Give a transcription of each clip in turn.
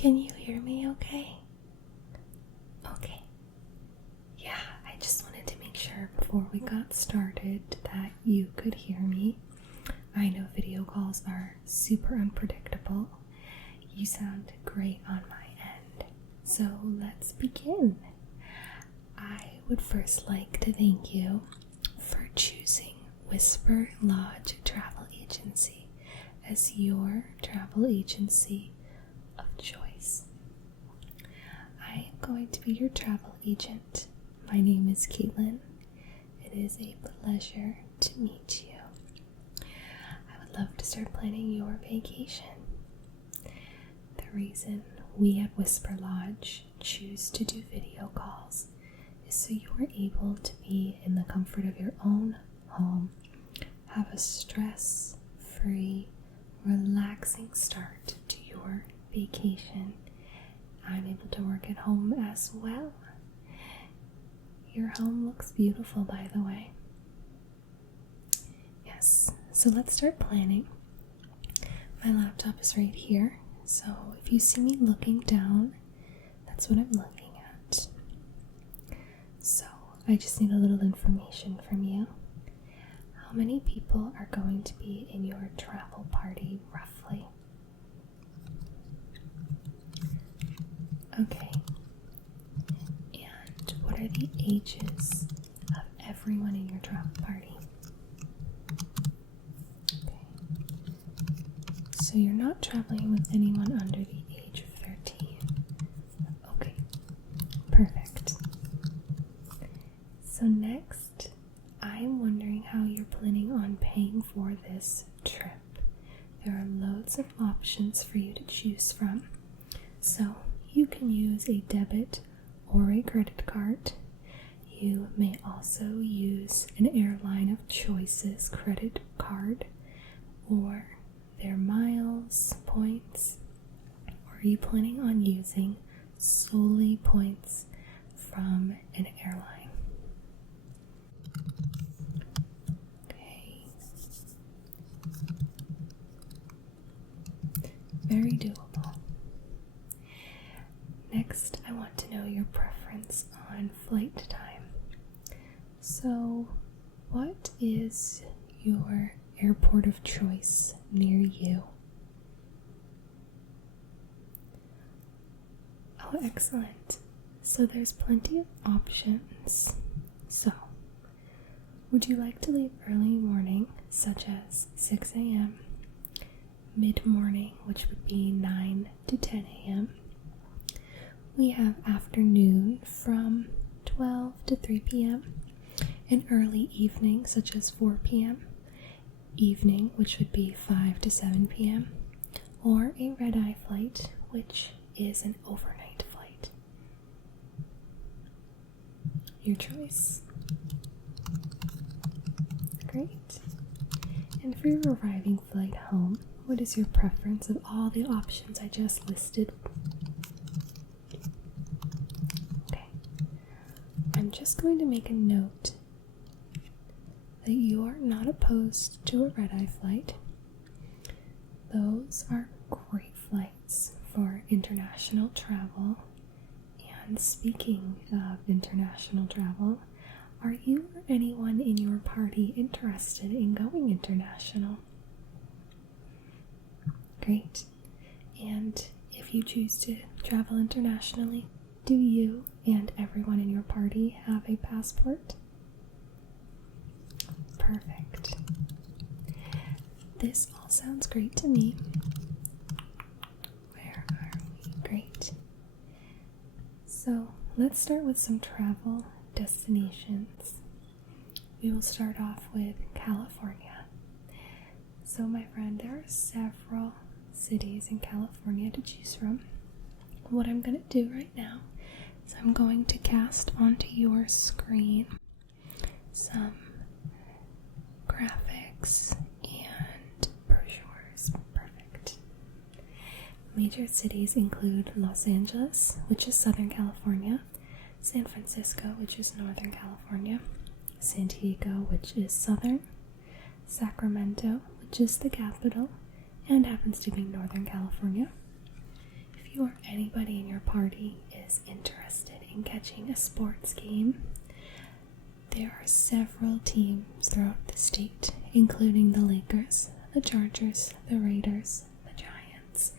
Can you hear me okay? Okay. Yeah, I just wanted to make sure before we got started that you could hear me. I know video calls are super unpredictable. You sound great on my end. So let's begin. I would first like to thank you for choosing Whisper Lodge Travel Agency as your travel agency of choice. I am going to be your travel agent. My name is Caitlin. It is a pleasure to meet you. I would love to start planning your vacation. The reason we at Whisper Lodge choose to do video calls is so you are able to be in the comfort of your own home, have a stress-free, relaxing start to your vacation. I'm able to work at home as well. Your home looks beautiful, by the way. Yes, so let's start planning. My laptop is right here, so if you see me looking down, that's what I'm looking at. So I just need a little information from you. How many people are going to be in your travel party, roughly? Okay. And what are the ages of everyone in your travel party? Okay. So you're not traveling with anyone under the age of 13. Okay. Perfect. So next, I'm wondering how you're planning on paying for this trip. There are loads of options for you to choose from. So you can use a debit or a credit card. You may also use an airline of choice's credit card or their miles, points. Or are you planning on using solely points from an airline? Very doable. Next, I want to know your preference on flight time. So, what is your airport of choice near you? Oh, excellent. So there's plenty of options. So, would you like to leave early morning, such as 6 a.m., mid-morning, which would be 9 to 10 a.m. We have afternoon from 12 to 3 p.m. and early evening, such as 4 p.m. Evening, which would be 5 to 7 p.m. or a red-eye flight, which is an overnight flight. Your choice. Great. And for your arriving flight home, what is your preference of all the options I just listed? Okay. I'm just going to make a note that you are not opposed to a red-eye flight. Those are great flights for international travel. And speaking of international travel, are you or anyone in your party interested in going international? Great. And if you choose to travel internationally, do you and everyone in your party have a passport? Perfect. This all sounds great to me. Where are we? Great. So let's start with some travel destinations. We will start off with California. So my friend, there are several cities in California to choose from. What I'm going to do right now is I'm going to cast onto your screen some graphics and brochures. Perfect. Major cities include Los Angeles, which is Southern California, San Francisco, which is Northern California, San Diego, which is Southern, Sacramento, which is the capital, and happens to be Northern California. If if you or anybody in your party is interested in catching a sports game, there are several teams throughout the state, including the Lakers, the Chargers, the Raiders, the Giants,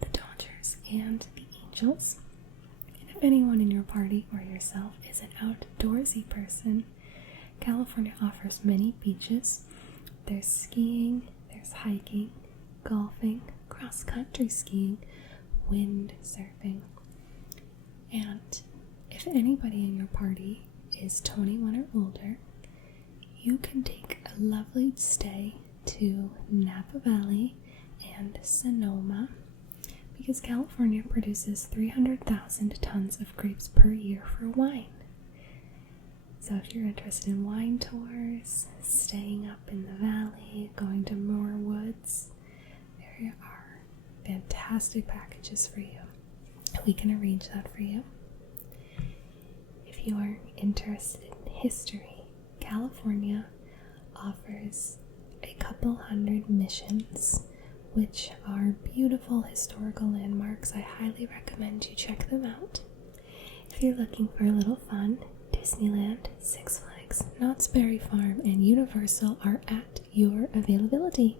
the Dodgers, and the Angels. And if anyone in your party or yourself is an outdoorsy person, California offers many beaches. There's skiing, there's hiking, golfing, cross-country skiing, wind surfing. And if anybody in your party is 21 or older, you can take a lovely stay to Napa Valley and Sonoma, because California produces 300,000 tons of grapes per year for wine. So if you're interested in wine tours, staying up in the valley, going to more woods, there are fantastic packages for you. We can arrange that for you. If you are interested in history, California offers a couple hundred missions, which are beautiful historical landmarks. I highly recommend you check them out. If you're looking for a little fun, Disneyland, Six Flags, Knott's Berry Farm, and Universal are at your availability.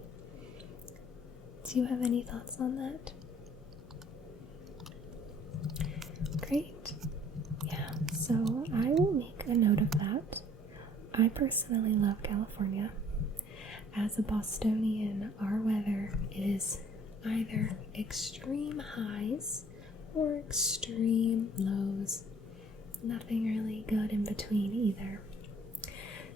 Do you have any thoughts on that? Great. Yeah, so I will make a note of that. I personally love California. As a Bostonian, our weather is either extreme highs or extreme lows. Nothing really good in between either.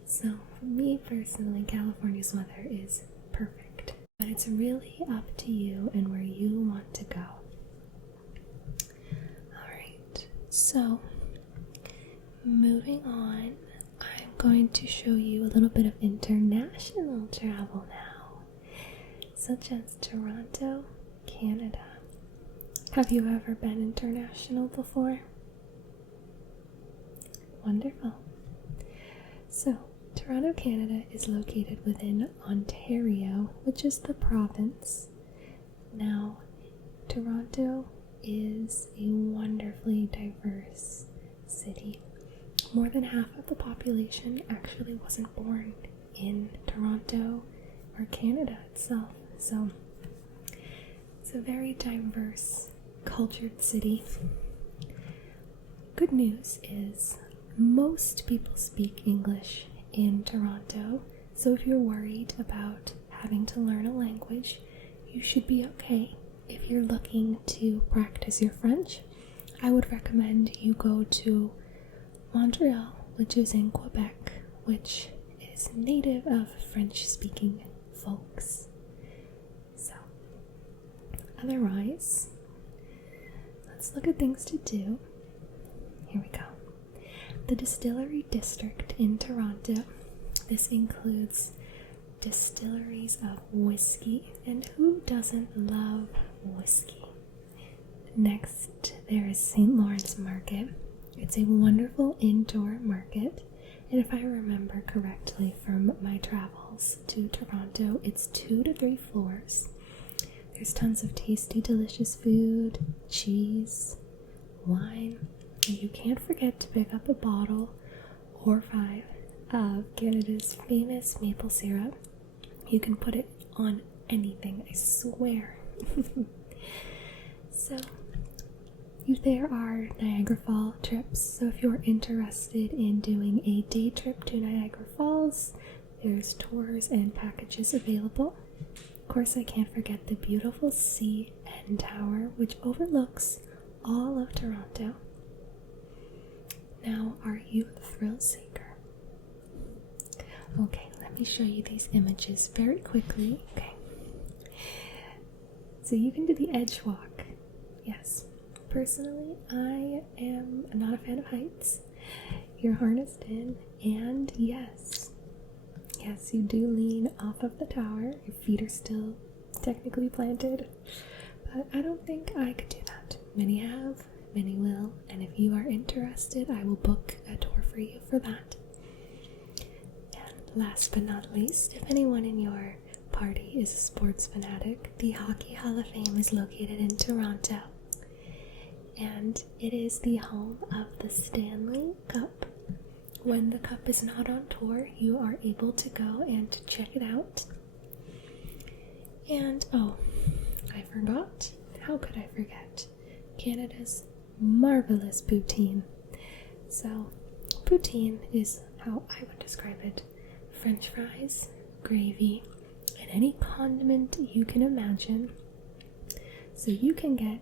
So for me personally, California's weather is perfect. But it's really up to you and where you want to go. Alright, so moving on, I'm going to show you a little bit of international travel now, such as Toronto, Canada. Have you ever been international before? Wonderful. So, Toronto, Canada is located within Ontario, which is the province. Now, Toronto is a wonderfully diverse city. More than half of the population actually wasn't born in Toronto or Canada itself. So, it's a very diverse, cultured city. Good news is most people speak English in Toronto, so if you're worried about having to learn a language, you should be okay. If you're looking to practice your French, I would recommend you go to Montreal, which is in Quebec, which is native of French-speaking folks. So, otherwise, let's look at things to do. Here we go. The Distillery District in Toronto. This includes distilleries of whiskey, and who doesn't love whiskey? Next, there is St. Lawrence Market. It's a wonderful indoor market, and if I remember correctly from my travels to Toronto, it's 2 to 3 floors. There's tons of tasty, delicious food, cheese, wine, and you can't forget to pick up a bottle or 5 of Canada's famous maple syrup. You can put it on anything, I swear. So, there are Niagara Falls trips, so if you're interested in doing a day trip to Niagara Falls, there's tours and packages available. Of course, I can't forget the beautiful CN Tower, which overlooks all of Toronto. Now, are you a thrill seeker? Okay, let me show you these images very quickly. Okay. So you can do the edge walk. Yes. Personally, I am not a fan of heights. You're harnessed in, and yes, you do lean off of the tower. Your feet are still technically planted, but I don't think I could do that. Many have, many will, and if you are interested, I will book a tour for you for that. And last but not least, if anyone in your party is a sports fanatic, the Hockey Hall of Fame is located in Toronto. and it is the home of the Stanley Cup. When the Cup is not on tour, you are able to go and check it out. And oh, I forgot. How could I forget? Canada's marvelous poutine. So, poutine is how I would describe it. French fries, gravy, and any condiment you can imagine. So you can get,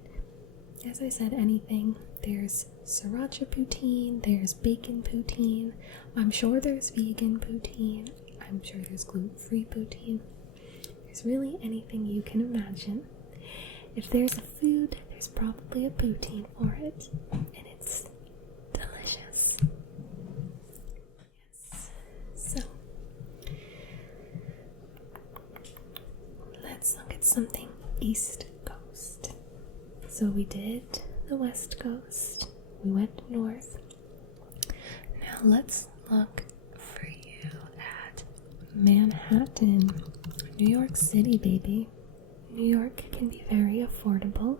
as I said, anything. There's sriracha poutine, there's bacon poutine, I'm sure there's vegan poutine, I'm sure there's gluten-free poutine. There's really anything you can imagine. If there's a food, there's probably a poutine for it, and it's delicious. Yes. So, let's look at something East Coast. So we did the West Coast, we went north. Now let's look for you at Manhattan, New York City, baby. New York can be very affordable.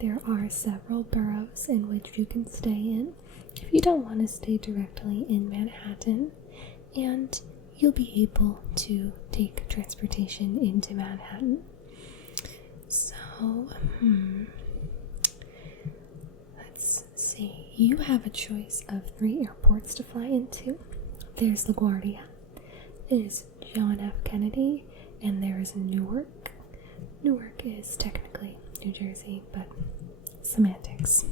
There are several boroughs in which you can stay in if you don't want to stay directly in Manhattan, and you'll be able to take transportation into Manhattan. So, let's see. You have a choice of 3 airports to fly into. There's LaGuardia, there's John F. Kennedy, and there's Newark. Newark is technically New Jersey, but semantics.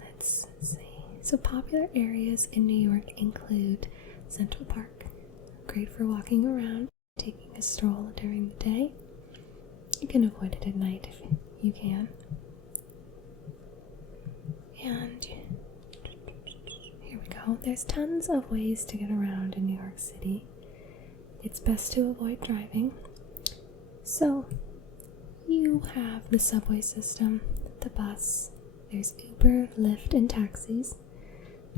Let's see. So popular areas in New York include Central Park, great for walking around, taking a stroll during the day. You can avoid it at night if you can. And here we go. There's tons of ways to get around in New York City. It's best to avoid driving. So, you have the subway system, the bus, there's Uber, Lyft, and taxis.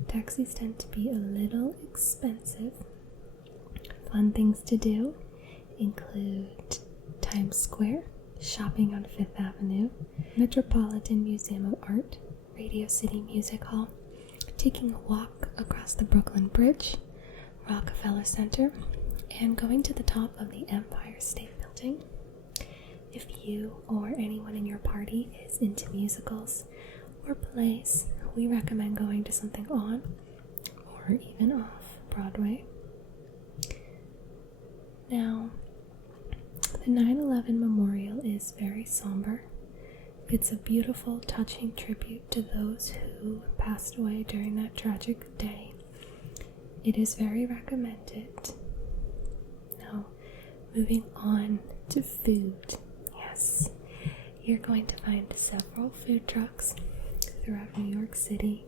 Taxis tend to be a little expensive. Fun things to do include Times Square, shopping on Fifth Avenue, Metropolitan Museum of Art, Radio City Music Hall, taking a walk across the Brooklyn Bridge, Rockefeller Center, and going to the top of the Empire State Building. If you or anyone in your party is into musicals or plays, we recommend going to something on or even off Broadway. Now, the 9/11 memorial is very somber. It's a beautiful, touching tribute to those who passed away during that tragic day. It is very recommended. Now, moving on to food. Yes, you're going to find several food trucks throughout New York City.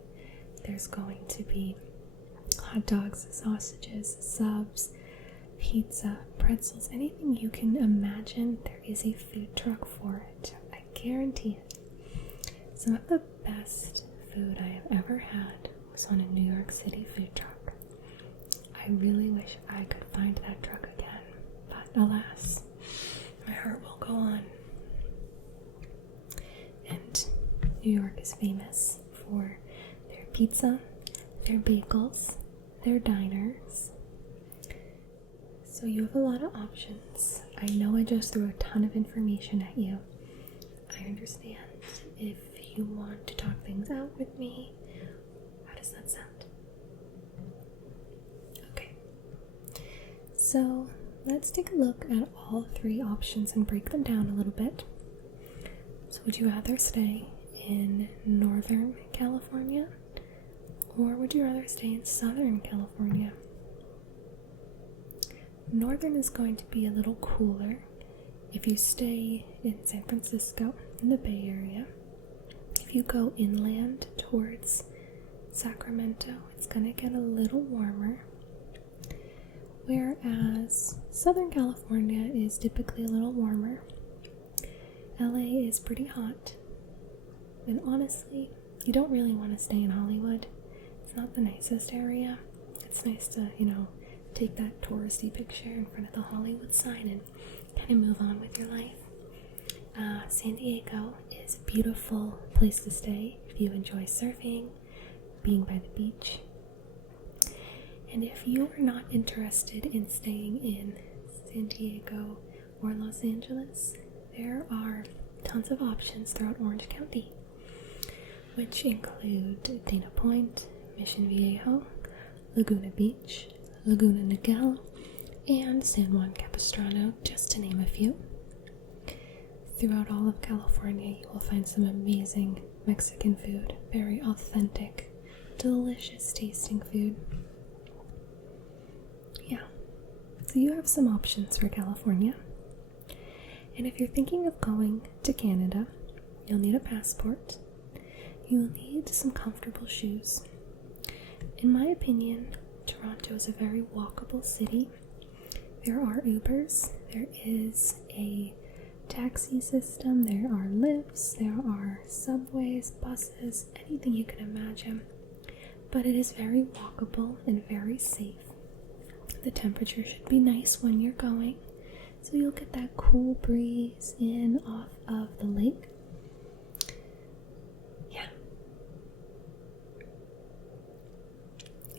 There's going to be hot dogs, sausages, subs, pizza, pretzels, anything you can imagine, there is a food truck for it. I guarantee it. Some of the best food I have ever had was on a New York City food truck. I really wish I could find that truck again, but alas, my heart will go on. And New York is famous for their pizza, their bagels, their diners. So you have a lot of options. I know I just threw a ton of information at you. I understand. If you want to talk things out with me, how does that sound? Okay. So let's take a look at all 3 options and break them down a little bit. So would you rather stay in Northern California, or would you rather stay in Southern California? Northern is going to be a little cooler. If you stay in San Francisco, in the Bay Area, if you go inland towards Sacramento, it's going to get a little warmer. Whereas Southern California is typically a little warmer. LA is pretty hot. And honestly, you don't really want to stay in Hollywood. It's not the nicest area. It's nice to, take that touristy picture in front of the Hollywood sign and kind of move on with your life. San Diego is a beautiful place to stay if you enjoy surfing, being by the beach. And if you are not interested in staying in San Diego or Los Angeles, there are tons of options throughout Orange County, which include Dana Point, Mission Viejo, Laguna Beach, Laguna Niguel, and San Juan Capistrano, just to name a few. Throughout all of California, you will find some amazing Mexican food, very authentic, delicious tasting food. Yeah, so you have some options for California. And if you're thinking of going to Canada, you'll need a passport. You'll need some comfortable shoes. In my opinion, Toronto is a very walkable city. There are Ubers, there is a taxi system, there are lifts, there are subways, buses, anything you can imagine. But it is very walkable and very safe. The temperature should be nice when you're going, so you'll get that cool breeze in off of the lake. Yeah.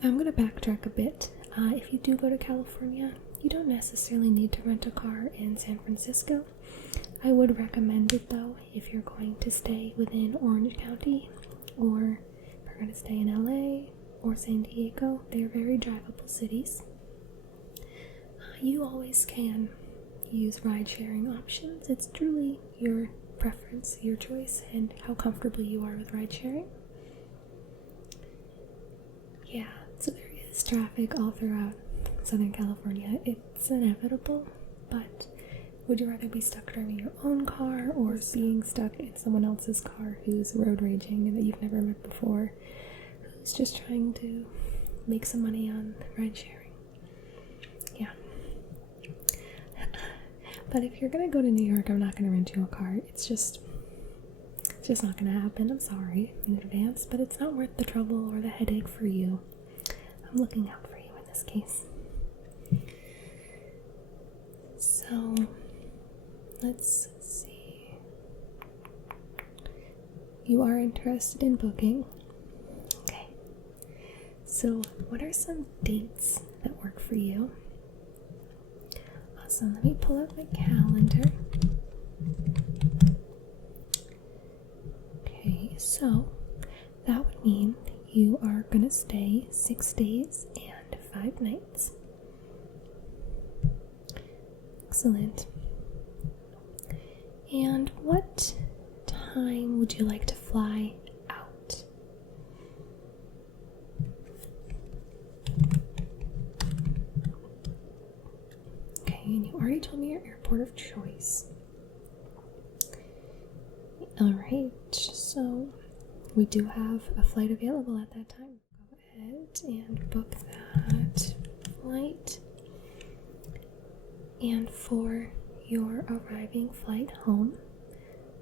I'm going to backtrack a bit. If you do go to California, you don't necessarily need to rent a car in San Francisco. I would recommend it though if you're going to stay within Orange County, or if you're going to stay in LA or San Diego. They're very drivable cities. You always can use ride-sharing options. It's truly your preference, your choice, and how comfortable you are with ride-sharing. Yeah, so there is traffic all throughout Southern California. It's inevitable, but would you rather be stuck driving your own car or being stuck in someone else's car who's road raging and that you've never met before, who's just trying to make some money on ride-sharing? Yeah. But if you're gonna go to New York, I'm not gonna rent you a car. It's just not gonna happen. I'm sorry in advance, but it's not worth the trouble or the headache for you. I'm looking out for you in this case. So, let's see. You are interested in booking. Okay. So, what are some dates that work for you? Awesome. Let me pull up my calendar. Okay, so that would mean you are going to stay 6 days and 5 nights. Excellent. And what time would you like to fly out? Okay, and you already told me your airport of choice. Alright, so we do have a flight available at that time. Go ahead and book that flight. And for your arriving flight home,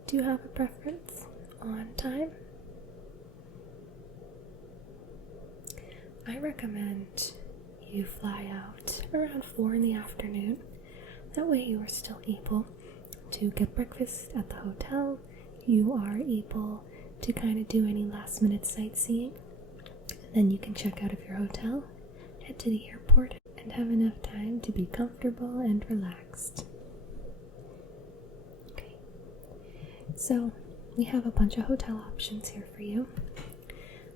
do you have a preference on time? I recommend you fly out around 4 in the afternoon. That way you are still able to get breakfast at the hotel. You are able to kind of do any last minute sightseeing. Then you can check out of your hotel, head to the airport, and have enough time to be comfortable and relaxed. Okay, so we have a bunch of hotel options here for you.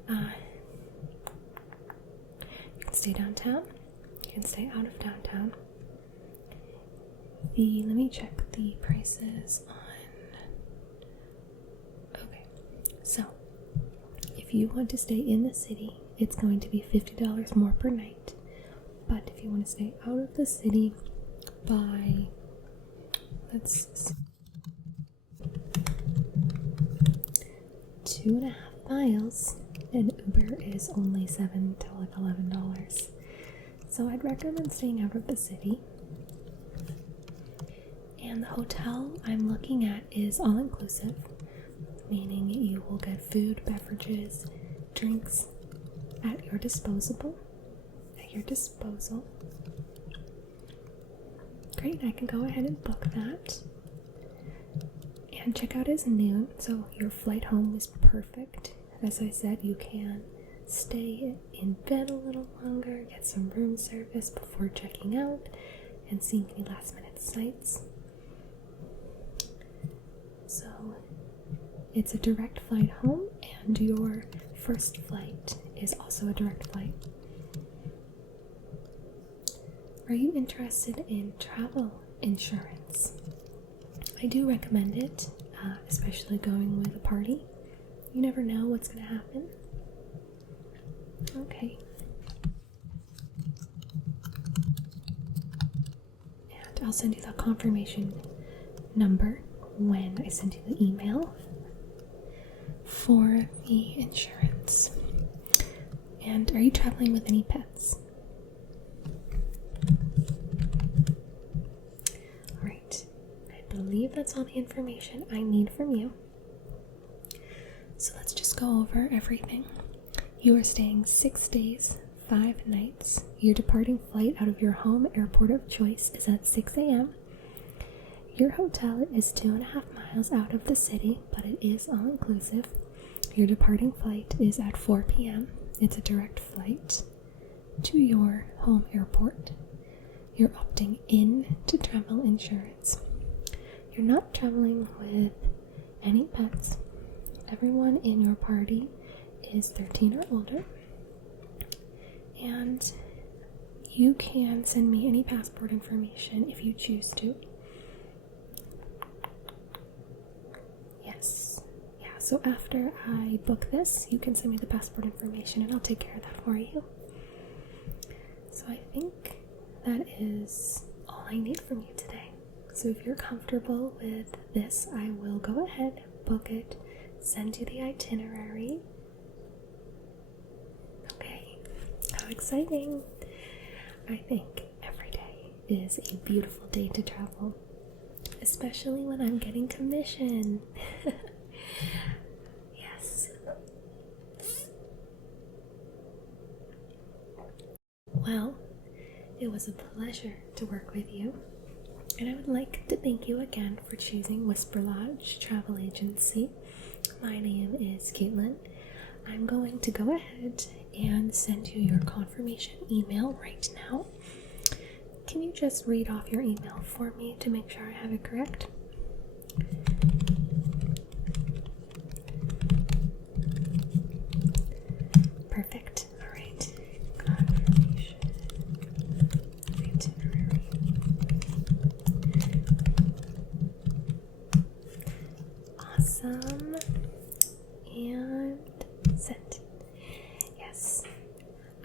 You can stay downtown, you can stay out of downtown. Let me check the prices on. Okay, so if you want to stay in the city, it's going to be $50 more per night. But if you want to stay out of the city by, let's see, 2.5 miles, an Uber is only $7 to $11. So I'd recommend staying out of the city. And the hotel I'm looking at is all-inclusive, meaning you will get food, beverages, drinks at your disposal. Great, I can go ahead and book that. And checkout is noon, so your flight home was perfect. As I said, you can stay in bed a little longer, get some room service before checking out, and seeing any last minute sights. So it's a direct flight home, and your first flight is also a direct flight. Are you interested in travel insurance? I do recommend it, especially going with a party. You never know what's going to happen. Okay. And I'll send you the confirmation number when I send you the email for the insurance. And are you traveling with any pets? Alright. I believe that's all the information I need from you. So let's just go over everything. You are staying 6 days, 5 nights. Your departing flight out of your home airport of choice is at 6 a.m. Your hotel is 2.5 miles out of the city, but it is all-inclusive. Your departing flight is at 4 p.m. It's a direct flight to your home airport. You're opting in to travel insurance. You're not traveling with any pets. Everyone in your party is 13 or older. And you can send me any passport information if you choose to. Yes. Yeah, so after I book this, you can send me the passport information and I'll take care of that for you. So I think that is all I need from you today. So if you're comfortable with this, I will go ahead, book it, send you the itinerary. Okay, how exciting. I think every day is a beautiful day to travel, especially when I'm getting commission. Yes. Well, it was a pleasure to work with you, and I would like to thank you again for choosing Whisper Lodge Travel Agency. My name is Caitlin. I'm going to go ahead and send you your confirmation email right now. Can you just read off your email for me to make sure I have it correct? Perfect. All right. Confirmation itinerary. Awesome. And sent. Yes.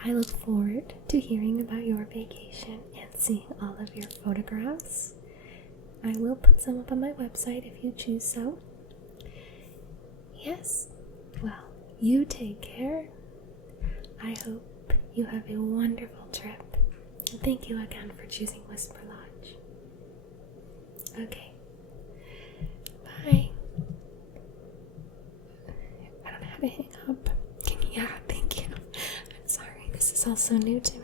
I look forward to hearing about your vacation and seeing all of your photographs. I will put some up on my website if you choose so. Yes. Well, you take care. I hope you have a wonderful trip. And thank you again for choosing Whisper Lodge. Okay. Bye. I don't know how to hang up. Yeah, thank you. I'm sorry. This is also new to me.